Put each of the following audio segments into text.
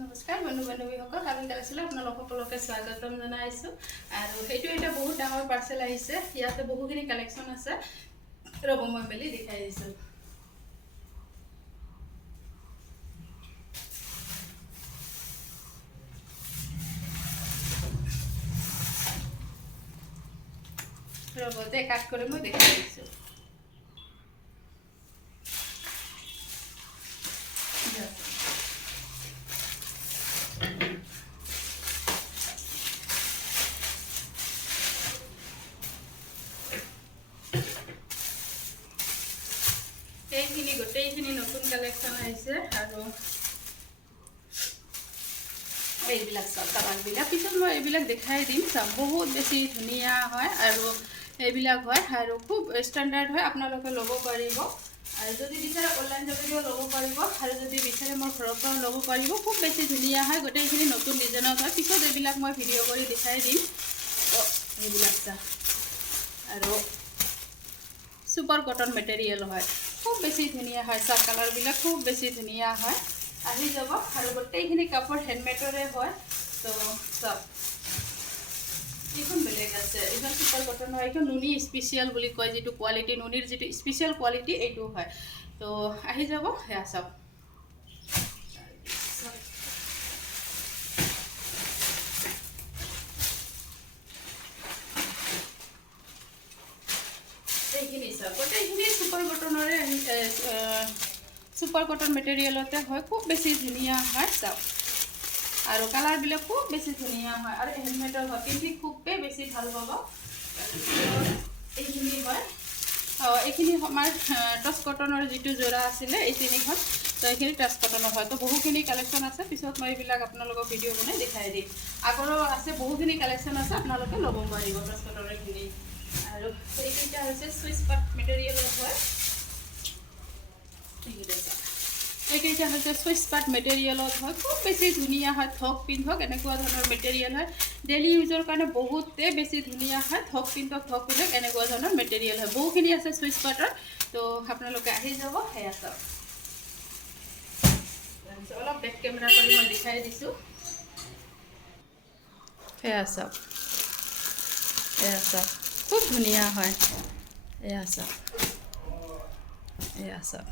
নমস্কাৰ বন্ধু বান্ধৱীসকল, আমি কালেকশ্যনলৈ আপোনালোক সকলোকে স্বাগতম জনাইছোঁ। আৰু সেইটো এটা বহুত ডাঙৰ পাৰ্চেল আহিছে। ইয়াতে বহুখিনি কালেকশ্যন আছে, ৰ'ব মই মেলি দেখাই দিছোঁ। ৰ'বতে কাট কৰি মই দেখাই দিছোঁ। এইখিনি গোটেইখিনি নতুন কালেকশ্যন আহিছে। আৰু এইবিলাক চাওক, কালাৰবিলাক পিছত মই এইবিলাক দেখাই দিম। চাওক বহুত বেছি ধুনীয়া হয় আৰু এইবিলাক হয় আৰু খুব ষ্টেণ্ডাৰ্ড হয়, আপোনালোকে ল'ব পাৰিব। আৰু যদি বিচাৰে অনলাইন যোগেদিও ল'ব পাৰিব, আৰু যদি বিচাৰে মোৰ ঘৰৰ পৰাও ল'ব পাৰিব। খুব বেছি ধুনীয়া হয়, গোটেইখিনি নতুন ডিজাইনত হয়। পিছত এইবিলাক মই ভিডিঅ' কৰি দেখাই দিম। এইবিলাক চাওক, আৰু সুপাৰ কটন মেটেৰিয়েল হয়, খুব বেছি ধুনীয়া হয়। চাওক কালাৰবিলাক খুব বেছি ধুনীয়া হয়, আহি যাব। আৰু গোটেইখিনি কাপোৰ হেণ্ডমেডৰে হয়। তো চাওক এইখন বেলেগ আছে, এইখন সুপাৰ কটন হয়। এইখন নুনি স্পেচিয়েল বুলি কয়, যিটো কোৱালিটি নুনিৰ যিটো স্পেচিয়েল কোৱালিটি এইটো হয়। তো আহি যাব, সেয়া চাওক। এইখিনি চাওক, গোটেইখিনি সুপাৰ কটনৰে সুপাৰ কটন মেটেৰিয়েলতে হয়, খুব বেছি ধুনীয়া হয়। চাওক আৰু কালাৰবিলাক খুব বেছি ধুনীয়া হয়, আৰু হেণ্ডমেডৰ হয়, পিন্ধি খুবেই বেছি ভাল পাব। এইখিনি হয়, এইখিনি আমাৰ টচ কটনৰ যিটো যোৰা আছিলে এই তিনিখন, তো এইখিনি টচ কটনৰ হয়। তো বহুখিনি কালেকশ্যন আছে, পিছত মই এইবিলাক আপোনালোকক ভিডিঅ' বনাই দেখাই দিম। আগৰো আছে, বহুখিনি কালেকশ্যন আছে, আপোনালোকে ল'ব পাৰিব টচ কটনৰখিনি। আৰু এইকেইটা হৈছে চুইচ পাট মেটেৰিয়েলত হয়। এইকেইটা হৈছে চুইচ পাট মেটেৰিয়েলত হয়, খুব বেছি ধুনীয়া হয়। থক পিন্ধক এনেকুৱা ধৰণৰ মেটেৰিয়েল হয়, ডেইলি ইউজৰ কাৰণে বহুতেই বেছি ধুনীয়া হয়। থক পিন্ধক এনেকুৱা ধৰণৰ মেটেৰিয়েল হয়, বহুখিনি আছে চুইচ পাটৰ। তো আপোনালোকে আহি যাব, সেয়া চাওক। অলপ বেক কেমেৰা কৰি মই দেখাই দিছোঁ। সেয়া চাওক, এয়া চাওক, খুব ধুনীয়া হয়। এয়া চাওক, এয়া চাওক,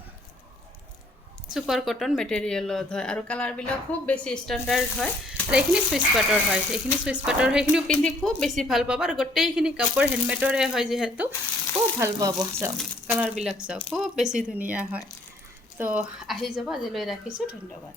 সুপাৰ কটন মেটেৰিয়েলত হয়, আৰু কালাৰবিলাক খুব বেছি ষ্টেণ্ডাৰ্ড হয়। এইখিনি চুইচ পাটৰ হয়, এইখিনি চুইচ পাটৰ, সেইখিনিও পিন্ধি খুব বেছি ভাল পাব। আৰু গোটেইখিনি কাপোৰ হেণ্ডমেডৰে হয় যিহেতু, খুব ভাল পাব। চাওক কালাৰবিলাক চাওক, খুব বেছি ধুনীয়া হয়। তো আহি যাব, আজিলৈ ৰাখিছোঁ, ধন্যবাদ।